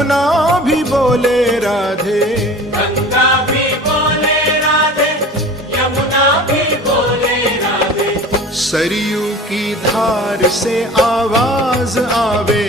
यमुना भी बोले राधे, गंगा भी बोले राधे, यमुना भी बोले राधे। सरयू की धार से आवाज आवे